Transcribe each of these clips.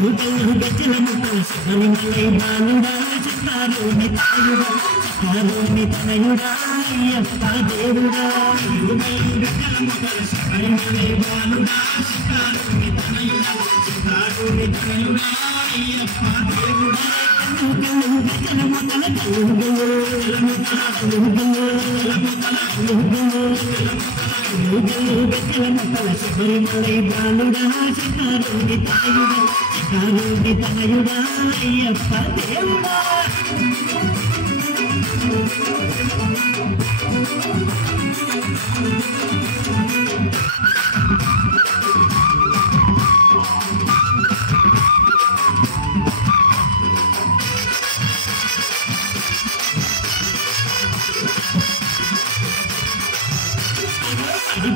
గజల ముక్కల శబరిమలై బాలుడా చిత్తాలోని తనయుడా చిత్తాలోని తనయుడా అయ్యప్ప దేవుడా గజల ముక్కల శబరిమలై బాలుడా చిత్తాలోని తనయుడా చిత్తాలోని తనయుడా అయ్యప్ప దేవుడా గజల ముక్కల శబరిమలై బాలుడా చిత్తాలోని తనయుడా చిత్తాలోని తనయుడా అయ్యప్ప దేవుడా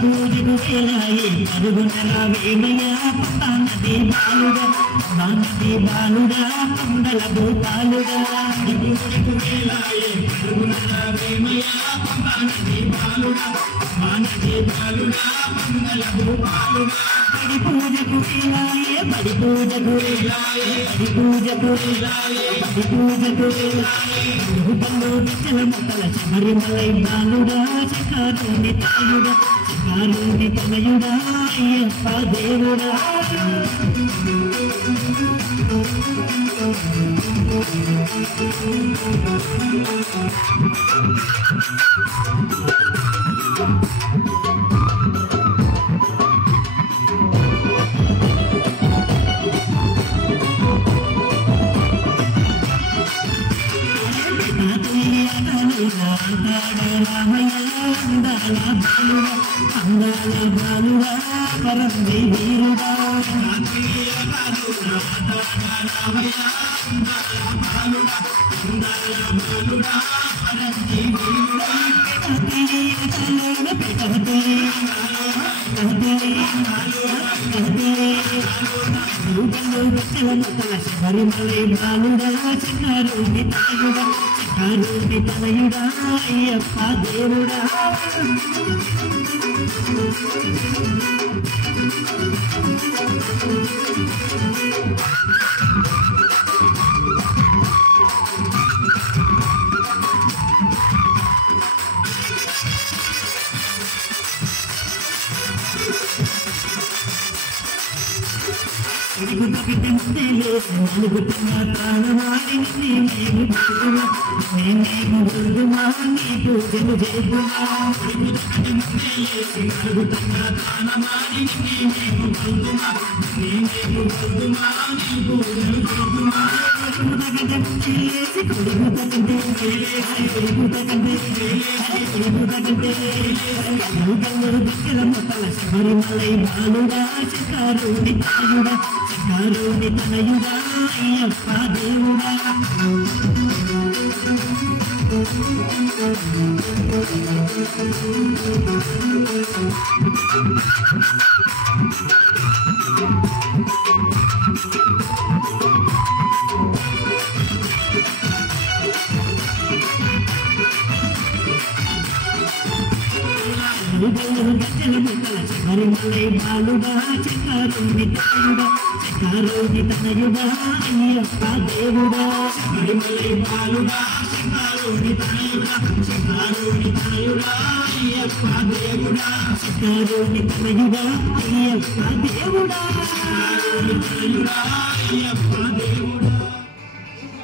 పూజకు వేలాయే పరుగునల వేమయ్య నది బాలుడా నది బాలుడా మండల భూపాలుడా పూజకు వేలాయే పరుగునల వేమయ్య నది బాలుడా నది బాలుడా మండల భూపాలుడా పడి పూజకు వేలాయే పడి పూజకు వేలాయే పడి పూజకు వేలాయే పడి పూజకు వేలాయే రూపంలో నిచ్చల మొక్కల శబరిమలై బాలుడా చిత్తాలోని తనయుడా చిత్తాలోని తనయుడా అయ్యప్ప దేవుడా అందాల బాలుడా పరంది వీరుడా శబరిమలై బాలుడా చిన్నారోని తనయుడా చిన్నారోని తనయుడా అయ్యప్ప దేవుడా పూజలు చేద్దుమా శబరిమలై బాలుడా చిత్తాలోని తనయుడా చిత్తాలోని తనయుడా అయ్యప్ప దేవుడా శబరిమలై బాలుడా చిత్తాలోని తనయుడా చిత్తాలోని తనయుడా అయ్యప్ప దేవుడా శబరిమలై బాలుడా చిత్తాలోని తనయుడా చిత్తాలోని తనయుడా అయ్యప్ప దేవుడా చిత్తాలోని తనయుడా అయ్యప్ప దేవుడా చిత్తాలోని తనయుడా అయ్యప్ప దేవుడా